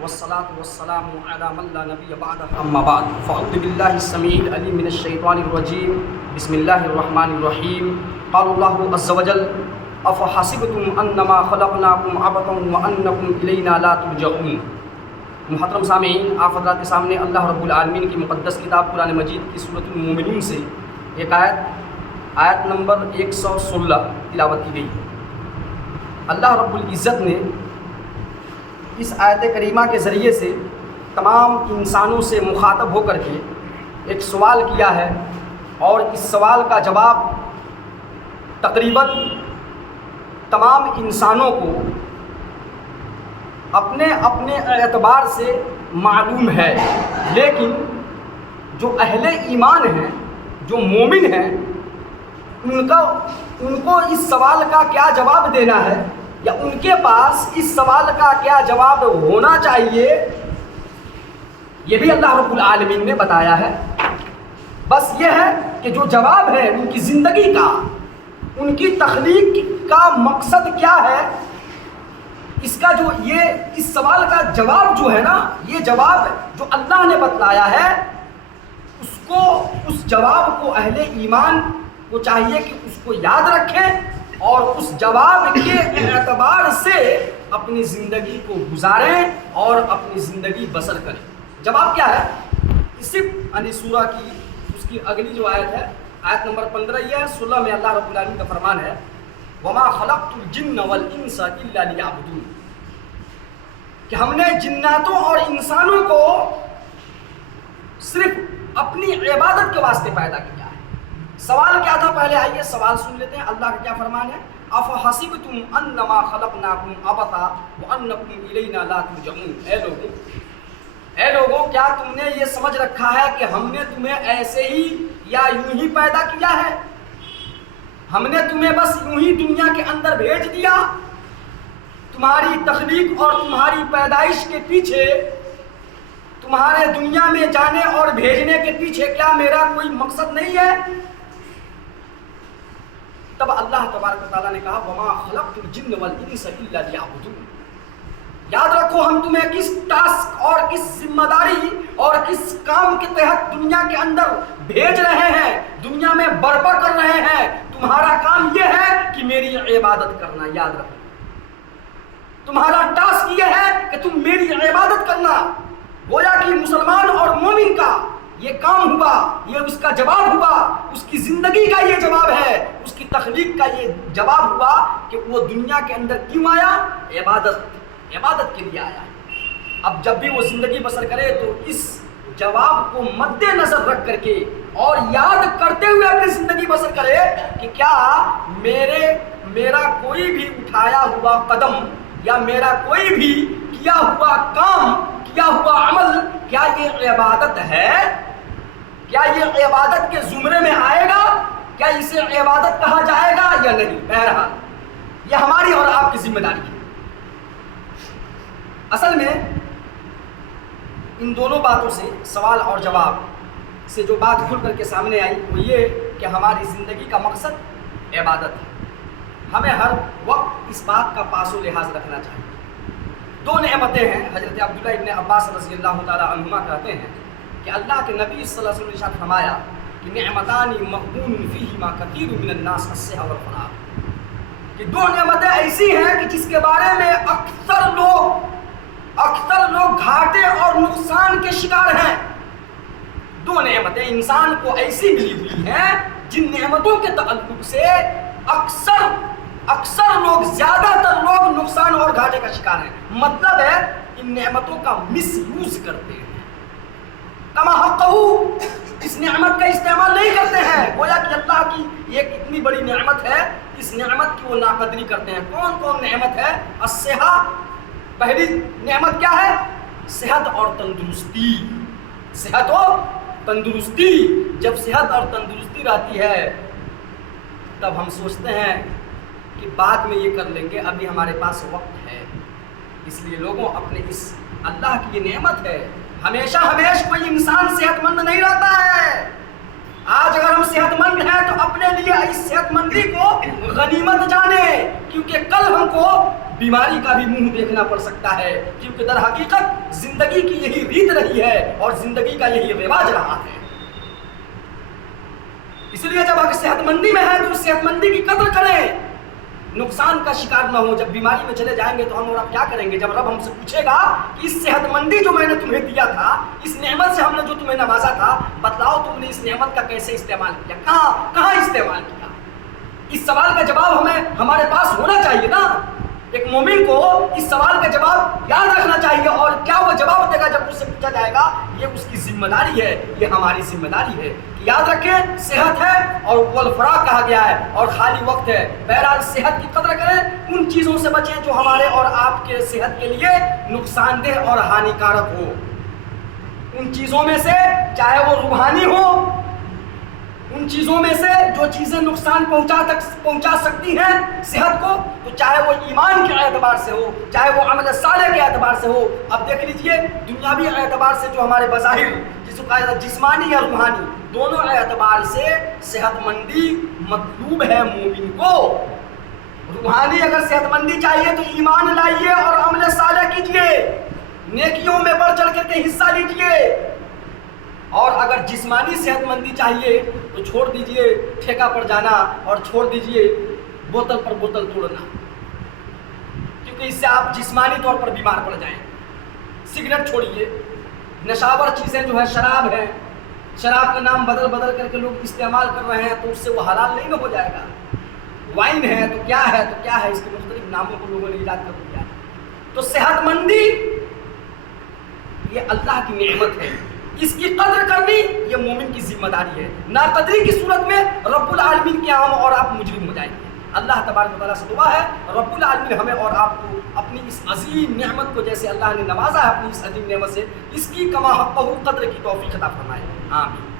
والصلاة والسلام على من لا نبي بعده أما بعد فأعوذ بالله السميع العليم من الشيطان الرجيم بسم الله الرحمن الرحيم قال الله عز وجل أفحسبتم أنما خلقناكم عبثا وأنكم إلينا لا ترجعون۔ محترم سامعین، آپ حضرات کے سامنے اللہ رب العالمین کی مقدس کتاب قرآن مجید کی سورۃ المومنون سے ایک آیت نمبر 116 تلاوت کی گئی۔ اللہ رب العزت نے اس آیت کریمہ کے ذریعے سے تمام انسانوں سے مخاطب ہو کر کے ایک سوال کیا ہے، اور اس سوال کا جواب تقریباً تمام انسانوں کو اپنے اپنے اعتبار سے معلوم ہے، لیکن جو اہل ایمان ہیں، جو مومن ہیں، ان کو اس سوال کا کیا جواب دینا ہے، یا ان کے پاس اس سوال کا کیا جواب ہونا چاہیے، یہ بھی اللہ رب العالمین نے بتایا ہے۔ بس یہ ہے کہ جو جواب ہے ان کی زندگی کا، ان کی تخلیق کا مقصد کیا ہے، اس کا جو اس سوال کا جواب جو ہے نا، یہ جواب جو اللہ نے بتلایا ہے، اس جواب کو اہل ایمان کو چاہیے کہ اس کو یاد رکھیں اور اس جواب کے اعتبار سے اپنی زندگی کو گزاریں اور اپنی زندگی بسر کریں۔ جواب کیا ہے؟ اسی سورہ کی اس کی اگلی جو آیت ہے، آیت نمبر 15 یہ ہے، 16 میں اللہ رب العالمین کا فرمان ہے وَمَا خَلَقْتُ الْجِنَّ وَالْإِنسَ إِلَّا لِيَعْبُدُونِ، کہ ہم نے جناتوں اور انسانوں کو صرف اپنی عبادت کے واسطے پیدا کیا ہے۔ سوال کیا تھا؟ پہلے آئیے سوال سن لیتے ہیں۔ اللہ کا کیا فرمان ہے؟ أَفَحَسِبْتُمْ أَنَّمَا خَلَقْنَاكُمْ عَبَثًا وَأَنَّكُمْ إِلَيْنَا لَا تُرْجَعُونَ۔ اے لوگوں، کیا تم نے یہ سمجھ رکھا ہے کہ ہم نے تمہیں ایسے ہی یا یوں ہی پیدا کیا ہے؟ ہم نے تمہیں بس یوں ہی دنیا کے اندر بھیج دیا؟ تمہاری تخلیق اور تمہاری پیدائش کے پیچھے، تمہارے دنیا میں جانے اور بھیجنے کے پیچھے کیا میرا کوئی مقصد نہیں ہے؟ تب اللہ تبارک و تعالیٰ نے کہا وَمَا خَلَقْتُ الْجِنَّ وَالْإِنسَ إِلَّا لِيَعْبُدُونِ۔ یاد رکھو، ہم تمہیں کس ٹاسک اور کس ذمہ داری اور کس کام کے تحت دنیا کے اندر بھیج رہے ہیں، دنیا میں برپا کر رہے ہیں۔ تمہارا کام یہ ہے کہ میری عبادت کرنا۔ یاد رکھو، تمہارا ٹاسک یہ ہے کہ تم میری عبادت کرنا۔ گویا کہ مسلمان اور مومن کا یہ کام ہوا، یہ اس کا جواب ہوا، اس کی زندگی کا یہ جواب ہے، اس کی تخلیق کا یہ جواب ہوا کہ وہ دنیا کے اندر کیوں آیا؟ عبادت کے لیے آیا۔ اب جب بھی وہ زندگی بسر کرے تو اس جواب کو مد نظر رکھ کر کے اور یاد کرتے ہوئے اپنی زندگی بسر کرے کہ کیا میرا کوئی بھی اٹھایا ہوا قدم یا میرا کوئی بھی کیا ہوا کام، کیا ہوا عمل، کیا یہ عبادت ہے؟ کیا یہ عبادت کے زمرے میں آئے گا؟ کیا اسے عبادت کہا جائے گا یا نہیں؟ بہرحال یہ ہماری اور آپ کی ذمہ داری ہے۔ اصل میں ان دونوں باتوں سے، سوال اور جواب سے جو بات کھل کر کے سامنے آئی وہ یہ کہ ہماری زندگی کا مقصد عبادت ہے۔ ہمیں ہر وقت اس بات کا پاس و لحاظ رکھنا چاہیے۔ دو نعمتیں ہیں، حضرت عبداللہ ابن عباس رضی اللہ تعالی عنہما کہتے ہیں کہ اللہ کے نبی صلی اللہ علیہ وسلم نے ارشاد فرمایا کہ نعمتان مغبون فیہما کثیر من الناس الصحۃ والفراغ، کہ دو نعمتیں ایسی ہیں کہ جس کے بارے میں اکثر لوگ گھاٹے اور نقصان کے شکار ہیں۔ دو نعمتیں انسان کو ایسی ملی ہوئی ہیں جن نعمتوں کے تعلق سے اکثر لوگ، زیادہ تر لوگ نقصان اور گھاٹے کا شکار ہیں۔ مطلب ہے ان نعمتوں کا مس یوز کرتے ہیں، کما حقہ، اس نعمت کا استعمال نہیں کرتے ہیں۔ گویا کہ اللہ کی ایک اتنی بڑی نعمت ہے، اس نعمت کی وہ ناقدری کرتے ہیں۔ کون کون نعمت ہے؟ الصحہ، پہلی نعمت کیا ہے؟ صحت اور تندرستی۔ صحت اور تندرستی، جب صحت اور تندرستی رہتی ہے تب ہم سوچتے ہیں کہ بعد میں یہ کر لیں گے، ابھی ہمارے پاس وقت ہے۔ اس لیے لوگوں، اپنے اس اللہ کی یہ نعمت ہے، ہمیشہ کوئی انسان صحت مند نہیں رہتا ہے۔ آج اگر ہم صحت مند ہیں تو اپنے لیے اس صحت مندی کو غنیمت جانے، کیونکہ کل ہم کو بیماری کا بھی منہ دیکھنا پڑ سکتا ہے، کیونکہ در حقیقت زندگی کی یہی ریت رہی ہے اور زندگی کا یہی رواج رہا ہے۔ اس لیے جب آپ صحت مندی میں ہیں تو صحت مندی کی قدر کریں، نقصان کا شکار نہ ہو۔ جب بیماری میں چلے جائیں گے تو ہم اور آپ کیا کریں گے؟ جب رب ہم سے پوچھے گا کہ اس صحت مندی جو میں نے تمہیں دیا تھا، اس نعمت سے ہم نے جو تمہیں نوازا تھا، بتلاؤ تم نے اس نعمت کا کیسے استعمال کیا، کہاں استعمال کیا؟ اس سوال کا جواب ہمارے پاس ہونا چاہیے نا۔ ایک مومن کو اس سوال کا جواب یاد رکھنا چاہیے، اور کیا وہ جواب دے گا جب اس سے پوچھا جائے گا، یہ اس کی ذمہ داری ہے، یہ ہماری ذمہ داری ہے کہ یاد رکھیں صحت ہے اور والفراغ کہا گیا ہے اور خالی وقت ہے۔ بہرحال صحت کی قدر کریں، ان چیزوں سے بچیں جو ہمارے اور آپ کے صحت کے لیے نقصان دہ اور ہانیکارک ہو۔ ان چیزوں میں سے چاہے وہ روحانی ہو، ان چیزوں میں سے جو چیزیں نقصان پہنچا سکتی ہیں صحت کو، تو چاہے وہ ایمان کے اعتبار سے ہو، چاہے وہ عمل صالح کے اعتبار سے ہو۔ اب دیکھ لیجئے دنیاوی اعتبار سے جو ہمارے بظاہر جس کو کہا جاتا ہے جسمانی یا روحانی، دونوں اعتبار سے صحت مندی مطلوب ہے مومن کو۔ روحانی اگر صحت مندی چاہیے تو ایمان لائیے اور عمل صالح کیجئے، نیکیوں میں بڑھ چڑھ کر کے حصہ لیجئے۔ اور اگر جسمانی صحت مندی چاہیے تو چھوڑ دیجئے ٹھیکہ پر جانا اور چھوڑ دیجئے بوتل پر بوتل توڑنا، کیونکہ اس سے آپ جسمانی طور پر بیمار پڑ جائیں۔ سگریٹ چھوڑیے، نشاور چیزیں جو ہے شراب ہے، شراب کا نام بدل بدل کر کے لوگ استعمال کر رہے ہیں تو اس سے وہ حلال نہیں نہ ہو جائے گا۔ وائن ہے تو کیا ہے تو کیا ہے، اس کے مختلف ناموں کو لوگوں نے ایجاد کر دیا۔ تو صحت مندی یہ اللہ کی نعمت ہے، اس کی قدر کرنی یہ مومن کی ذمہ داری ہے۔ ناقدری کی صورت میں رب العالمین کے ہم اور آپ مجرم ہو جائیں گے۔ اللہ تبارک و تعالیٰ سے دعا ہے رب العالمین ہمیں اور آپ کو اپنی اس عظیم نعمت کو جیسے اللہ نے نوازا ہے اپنی اس عظیم نعمت سے، اس کی کما حقہ قدر کی توفیق عطا فرمائے، آمین۔